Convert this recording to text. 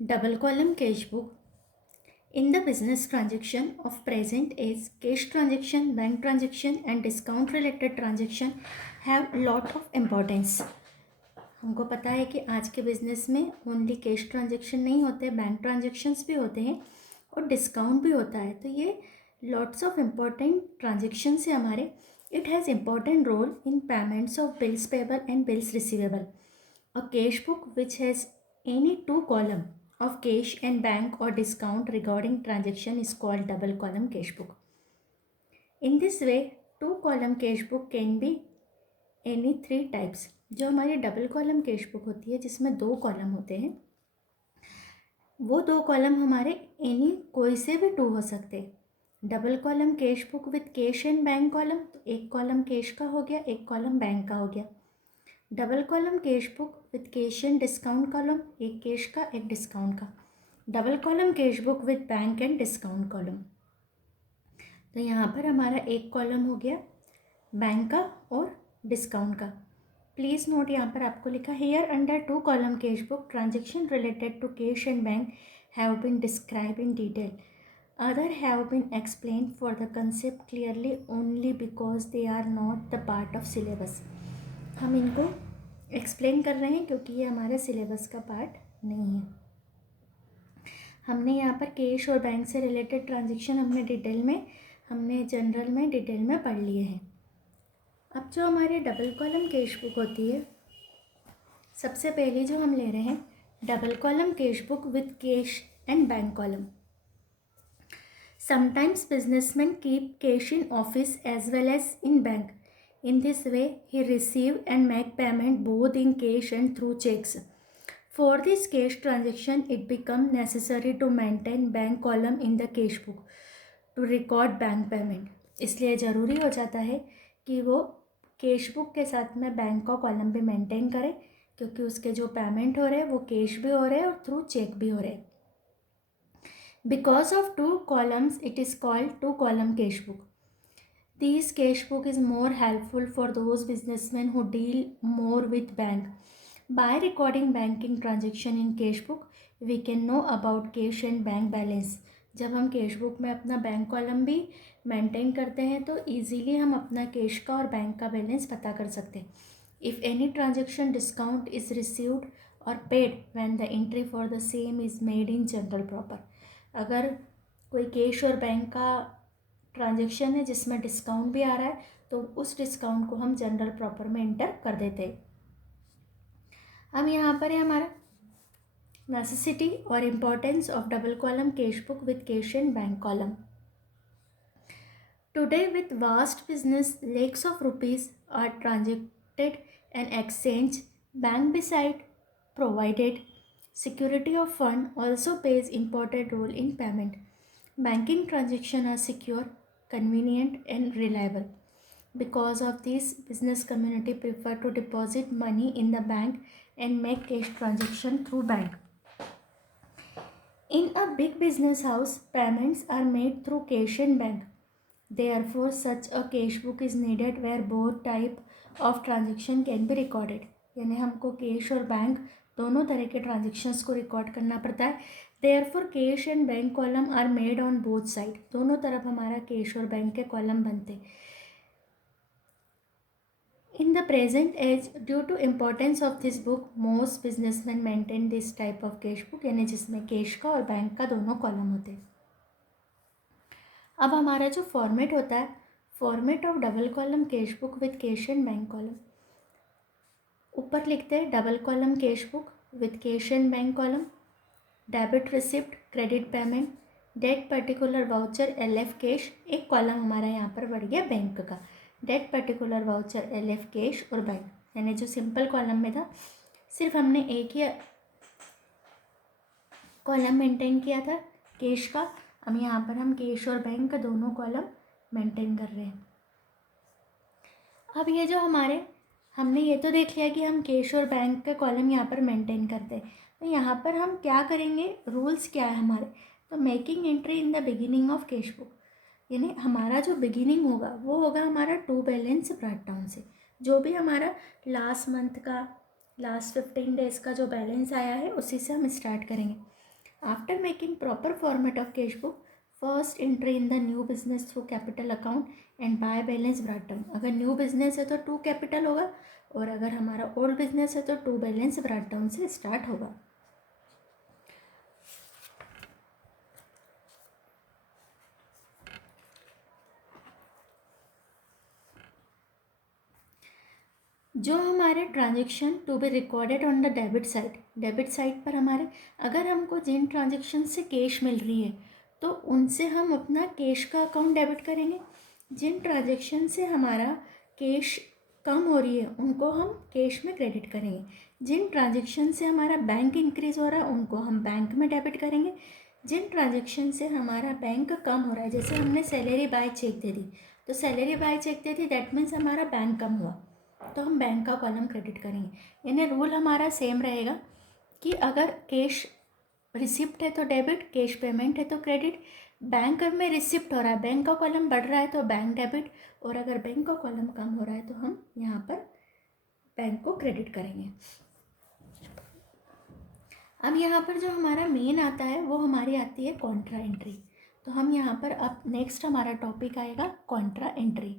Double column cash book. In the business transaction of present age, cash transaction, bank transaction and discount related transaction have lot of importance. हमको पता है कि आज के business में only cash transaction नहीं होते, बैंक ट्रांजेक्शन्स भी होते हैं और डिस्काउंट भी होता है. तो ये लॉट्स ऑफ इम्पॉर्टेंट ट्रांजेक्शन है हमारे. It has important role in payments of bills payable and bills receivable. A cash book which has any two column of cash and bank or discount regarding transaction is called double column cash book. In this way, two column cash book can be any three types. जो हमारी double column cash book होती है जिसमें दो column होते हैं, वो दो कॉलम हमारे एनी कोई से भी टू हो सकते. Double column cash book with cash and bank column, तो एक कॉलम कैश का हो गया, एक कॉलम बैंक का हो गया. Double column cash book with cash and discount column, एक कैश का एक डिस्काउंट का. Double column cash book with bank and discount column. तो यहाँ पर हमारा एक कॉलम हो गया बैंक का और डिस्काउंट का. प्लीज़ नोट, यहाँ पर आपको लिखा here under two column cash book transaction related to cash and bank have been describe in detail. Other have been explain for the concept clearly only because they are not the part of syllabus. हम इनको explain कर रहे हैं क्योंकि ये हमारे syllabus का part नहीं है. हमने यहाँ पर कैश और बैंक से रिलेटेड ट्रांजेक्शन हमने जनरल में डिटेल में पढ़ लिए हैं. अब जो हमारे डबल कॉलम कैश बुक होती है, सबसे पहले जो हम ले रहे हैं double column cash book with cash and bank column. Sometimes businessman keep cash in office as well as in bank. In this way, he receive and make payment both in cash and through checks. For this cash transaction, it becomes necessary to maintain bank column in the cash book to record bank payment. इसलिए ज़रूरी हो जाता है कि वो cash book के साथ में बैंक का कॉलम भी मेंटेन करे, क्योंकि उसके जो पेमेंट हो रहे हैं वो कैश भी हो रहे हैं और थ्रू चेक भी हो रहे हैं. Because of two columns, it is called two column cash book. This cash book is more helpful for those businessmen who deal more with bank. By recording banking transaction in cash book, we can know about cash and bank balance. जब हम cash book में अपना bank column भी maintain करते हैं तो easily हम अपना कैश का और बैंक का बैलेंस पता कर सकते हैं. If any transaction discount is received और paid when the entry for the same is made in journal proper. अगर कोई कैश और बैंक का ट्रांजेक्शन है जिसमें डिस्काउंट भी आ रहा है तो उस डिस्काउंट को हम जनरल प्रॉपर में एंटर कर देते हैं. अब यहाँ पर है हमारा नेसेसिटी और importance of double column cash book with cash and bank column. Today with vast business lakhs of rupees are transacted and exchange, bank beside provided security of fund also plays important role in payment. Banking transactions are secure, convenient and reliable. Because of this, business community prefer to deposit money in the bank and make cash transaction through bank. In a big business house, payments are made through cash and bank. Therefore, such a cash book is needed where both type of transaction can be recorded. यानी हमको cash और bank दोनों तरह के transactions को record करना पड़ता है. Therefore cash and bank column are made on both side. दोनों तरफ हमारा कैश और बैंक के कॉलम बनते. In the present age, due to importance of this book, most businessman maintain this type of cash book, यानी जिसमें cash का और बैंक का दोनों कॉलम होते हैं. अब हमारा जो फॉर्मेट होता है, format of double column cash book with cash and bank column. ऊपर लिखते हैं double column cash book with cash and bank column. Debit receipt, credit payment, date particular voucher, LF cash. एक कॉलम हमारा यहाँ पर बढ़ गया बैंक का. Date particular voucher, LF cash और बैंक. यानी जो सिंपल कॉलम में था सिर्फ हमने एक ही कॉलम मेंटेन किया था कैश का. अब यहाँ पर हम कैश और बैंक का दोनों कॉलम मेंटेन कर रहे हैं. अब ये जो हमने ये तो देख लिया कि हम कैश और बैंक का कॉलम यहाँ पर मेंटेन करते हैं. तो यहाँ पर हम क्या करेंगे, रूल्स क्या है हमारे. तो making entry in the beginning of cash book, यानी हमारा जो बिगिनिंग होगा वो होगा हमारा टू बैलेंस ब्रॉट डाउन से. जो भी हमारा लास्ट मंथ का, लास्ट 15 डेज़ का जो बैलेंस आया है उसी से हम स्टार्ट करेंगे. After making proper format of cash book, first entry in the new business through capital account and by balance brought down. अगर न्यू बिजनेस है तो 2 कैपिटल होगा, और अगर हमारा ओल्ड बिजनेस है तो 2 बैलेंस ब्रॉट डाउन से स्टार्ट होगा। जो हमारे transaction to be recorded on the debit side पर हमारे, अगर हमको जिन ट्रांजेक्शन से कैश मिल रही है तो उनसे हम अपना कैश का अकाउंट डेबिट करेंगे। जिन ट्रांजेक्शन से हमारा कैश कम हो रही है उनको हम कैश में क्रेडिट करेंगे। जिन ट्रांजेक्शन से हमारा बैंक इंक्रीज़ हो रहा है उनको हम बैंक में डेबिट करेंगे। जिन ट्रांजेक्शन से हमारा बैंक कम हो रहा है, जैसे हमने सैलरी बाय चेक दे दी, तो सैलरी बाय चेक दे दी, दैट मीन्स हमारा बैंक कम हुआ, तो हम बैंक का कॉलम क्रेडिट करेंगे। यानी रूल हमारा सेम रहेगा कि अगर कैश रिसिप्ट है तो डेबिट, कैश पेमेंट है तो क्रेडिट। बैंक में रिसिप्ट हो रहा है, बैंक का कॉलम बढ़ रहा है तो बैंक डेबिट, और अगर बैंक का कॉलम कम हो रहा है तो हम यहाँ पर बैंक को क्रेडिट करेंगे। अब यहाँ पर जो हमारा मेन आता है वो हमारी आती है कॉन्ट्रा एंट्री। तो हम यहाँ पर अब नेक्स्ट हमारा टॉपिक आएगा कॉन्ट्रा एंट्री।